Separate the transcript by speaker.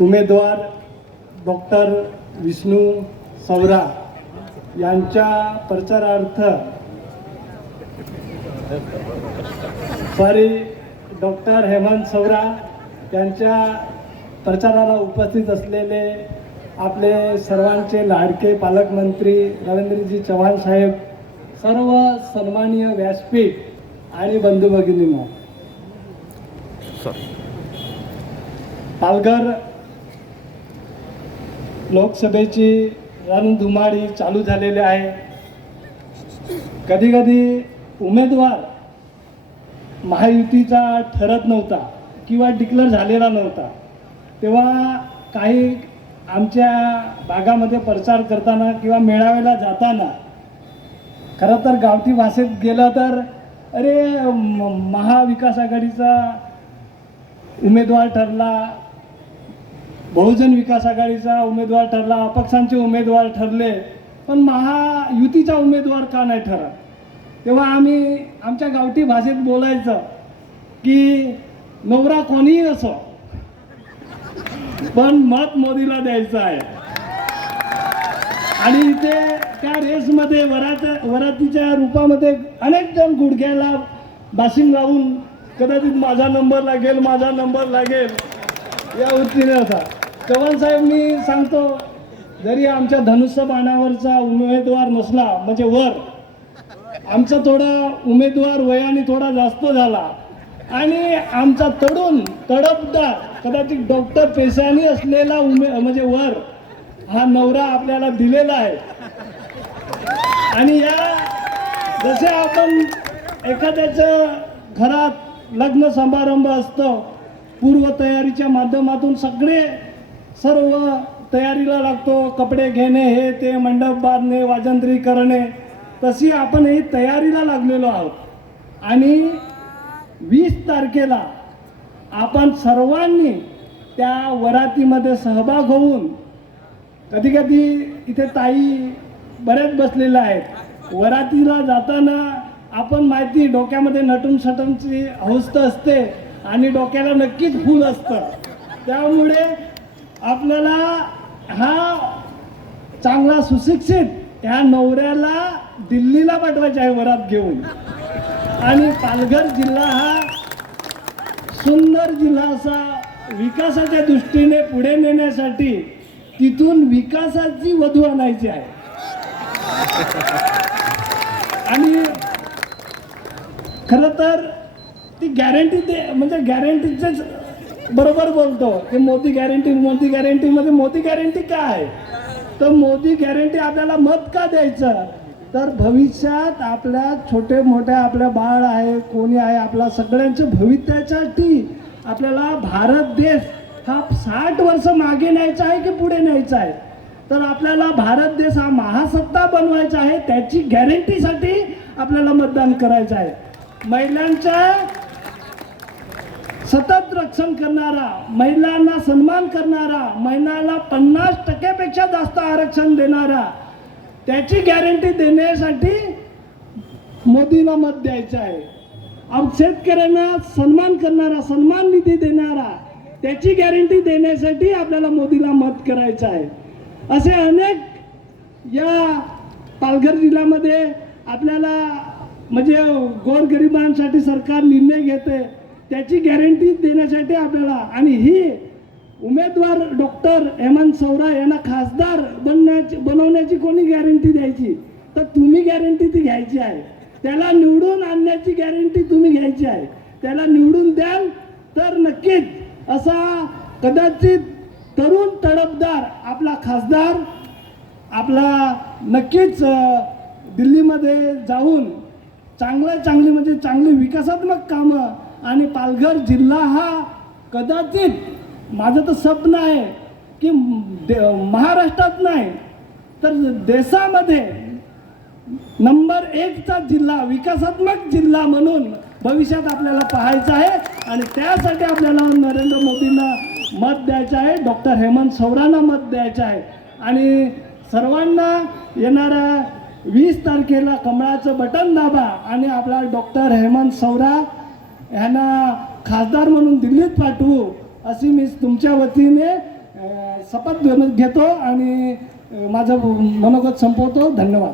Speaker 1: उमेदवार डॉक्टर विष्णू सवरा यांच्या प्रचारार्थ सॉरी डॉक्टर हेमंत सवरा यांच्या प्रचाराला उपस्थित असलेले आपले सर्वांचे लाडके पालकमंत्री रवींद्रजी चव्हाण साहेब सर्व सन्माननीय व्यासपीठ आणि बंधू भगिनींनो. पालघर लोकसभेची रणधुमाळी चालू झालेली आहे. कधी कधी उमेदवार महायुतीचा ठरत नव्हता किंवा डिक्लेअर झालेला नव्हता. तेव्हा काही आमच्या भागामध्ये प्रचार करताना किंवा मेळाव्याला जाताना खरं तर गावठी भाषेत गेलं तर अरे म- महाविकास आघाडीचा उमेदवार ठरला बहुजन विकास आघाडीचा उमेदवार ठरला अपक्षांचे उमेदवार ठरले पण महायुतीचा उमेदवार का नाही ठरा तेव्हा आम्ही आमच्या गावठी भाषेत बोलायचं की नवरा कोणीही असो पण मत मोदीला द्यायचं आहे. आणि इथे त्या रेसमध्ये वरात वरातीच्या रूपामध्ये अनेक जण गुडघ्याला बाशिंग लावून कदाचित माझा नंबर लागेल माझा नंबर लागेल या वृत्तीने होता. चव्हाण साहेब मी सांगतो जरी आमच्या धनुष्य बाणावरचा उमेदवार नसला म्हणजे वर आमचा थोडा उमेदवार वयाने थोडा जास्त झाला आणि आमचा तडून तडपदार कदाचित डॉक्टर पेशानी असलेला उमे म्हणजे वर हा नवरा आपल्याला दिलेला आहे. आणि या जसे आपण एखाद्याचं घरात लग्न समारंभ असतो पूर्वतयारीच्या माध्यमातून सगळे सर्व तयारीला लागतो कपडे घेणे हे ते मंडप बांधणे वाजंत्री करणे तशी आपण ही तयारीला लागलेलो आहोत. आणि वीस तारखेला आपण सर्वांनी त्या वरातीमध्ये सहभाग होऊन कधी कधी इथे ताई बऱ्याच बसलेल्या आहेत. वरातीला जाताना आपण माहिती डोक्यामध्ये नटून सटूनची हौस्त असते आणि डोक्याला नक्कीच फूल असतं. त्यामुळे आपल्याला हा चांगला सुशिक्षित ह्या नवऱ्याला दिल्लीला पाठवायचा आहे वरात घेऊन. आणि पालघर जिल्हा हा सुंदर जिल्हा असा विकासाच्या दृष्टीने पुढे नेण्यासाठी तिथून विकासाची वधू आणायची आहे. आणि खरं तर ती गॅरंटी दे म्हणजे गॅरंटीचेच बरोबर बोलतो. की मोदी गॅरंटी मोदी गॅरंटीमध्ये मोदी गॅरंटी काय? तर मोदी गॅरंटी आपल्याला मत का द्यायचं? तर भविष्यात आपल्या छोटे मोठे आपल्या बाळ आहे कोणी आहे आपला सगळ्यांच्या भवितव्यासाठी आपल्याला भारत देश हा साठ वर्ष मागे न्यायचा आहे की पुढे न्यायचा आहे? तर आपल्याला भारत देश हा महासत्ता बनवायचा आहे त्याची गॅरंटीसाठी आपल्याला मतदान करायचं आहे. महिलांच्या सतत रक्षण करणारा महिलांना सन्मान करणारा महिलांना पन्नास टक्क्यापेक्षा जास्त आरक्षण देणारा त्याची गॅरंटी देण्यासाठी मोदींना मत द्यायचं आहे. शेतकऱ्यांना सन्मान करणारा सन्मान निधी देणारा त्याची गॅरंटी देण्यासाठी आपल्याला मोदीला मत करायचं आहे. असे अनेक या पालघर जिल्ह्यामध्ये आपल्याला म्हणजे गोरगरिबांसाठी सरकार निर्णय घेते त्याची गॅरंटी देण्यासाठी आपल्याला. आणि ही उमेदवार डॉक्टर हेमंत सौरा यांना खासदार बनण्याची बनवण्याची कोणी गॅरंटी द्यायची? तर तुम्ही गॅरंटी ती घ्यायची आहे. त्याला निवडून आणण्याची गॅरंटी तुम्ही घ्यायची आहे. त्याला निवडून द्याल तर नक्कीच असा कदाचित तरुण तडपदार आपला खासदार आपला नक्कीच दिल्लीमध्ये जाऊन चांगलं चांगली म्हणजे चांगली विकासात्मक कामं आणि पालघर जिल्हा हा कदाचित माझं तर स्वप्न आहे की दे- महाराष्ट्रात नाही तर देशामध्ये नंबर एकचा जिल्हा विकासात्मक जिल्हा म्हणून भविष्यात आपल्याला पाहायचं आहे. आणि त्यासाठी आपल्याला नरेंद्र मोदींना मत द्यायचं आहे डॉक्टर हेमंत सौरांना मत द्यायचं आहे. आणि सर्वांना येणाऱ्या वीस तारखेला कमळाचं बटन दाबा आणि आपला डॉक्टर हेमंत सौरा यांना खासदार म्हणून दिल्लीत पाठवू अशी मी तुमच्या वतीने शपथ घेतो आणि माझं मनोगत संपवतो. धन्यवाद.